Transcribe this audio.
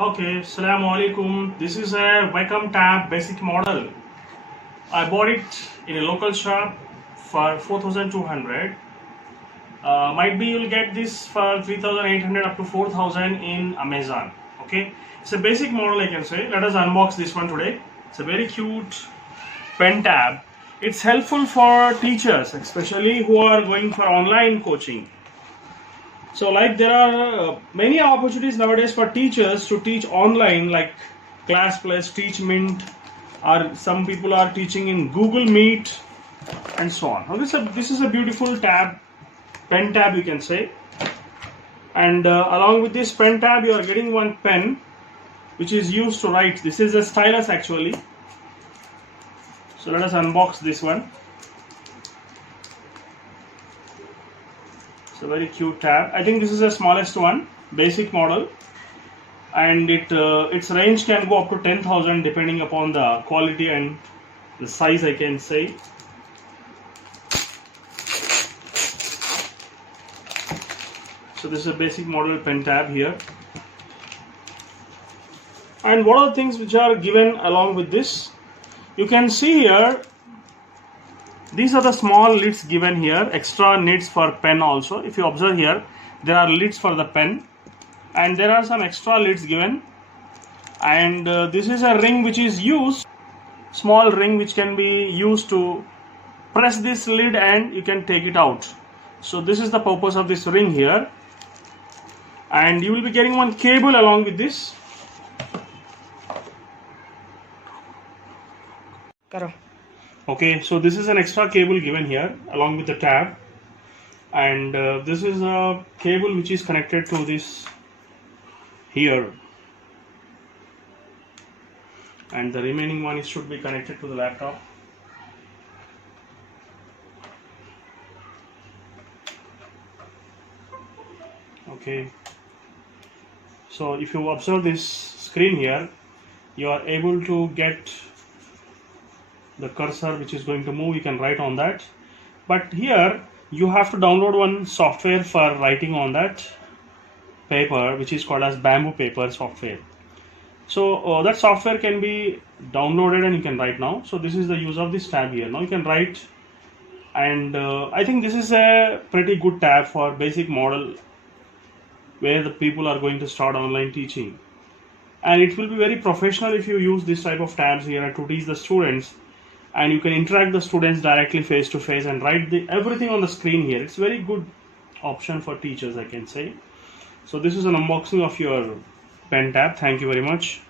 Okay, Assalamu alaikum. This is a wacom tab basic model. I bought it in a local shop for 4,200. Might be you'll get this for 3,800 up to 4,000 in Amazon. Okay, it's a basic model I can say. Let us unbox this one today. It's a very cute pen tab. It's helpful for teachers, especially who are going for online coaching. So like there are many opportunities nowadays for teachers to teach online, like Class Plus, Teach Mint, or some people are teaching in Google Meet and so on. Now this is a beautiful tab, pen tab you can say. And along with this pen tab you are getting one pen which is used to write. This is a stylus actually. So let us unbox this one. It's a very cute tab. I think this is the smallest one, basic model, and its range can go up to 10,000 depending upon the quality and the size I can say. So this is a basic model pen tab here. And what are the things which are given along with this? You can see here, these are the small lids given here, extra nits for pen also. If you observe here, there are lids for the pen and there are some extra lids given. And this is a ring which is used, small ring which can be used to press this lid and you can take it out. So this is the purpose of this ring here. And you will be getting one cable along with this. Okay, so this is an extra cable given here along with the tab, and this is a cable which is connected to this here, and the remaining one should be connected to the laptop. Okay, so if you observe this screen here, you are able to get the cursor which is going to move. You can write on that, but here you have to download one software for writing on that paper which is called as bamboo paper software. So that software can be downloaded and you can write now. So this is the use of this tab here. Now you can write, and I think this is a pretty good tab for basic model where the people are going to start online teaching, and it will be very professional if you use this type of tabs here to teach the students, and you can interact the students directly face to face and write everything on the screen here. It's very good option for teachers I can say. So this is an unboxing of your pen tab. Thank you very much.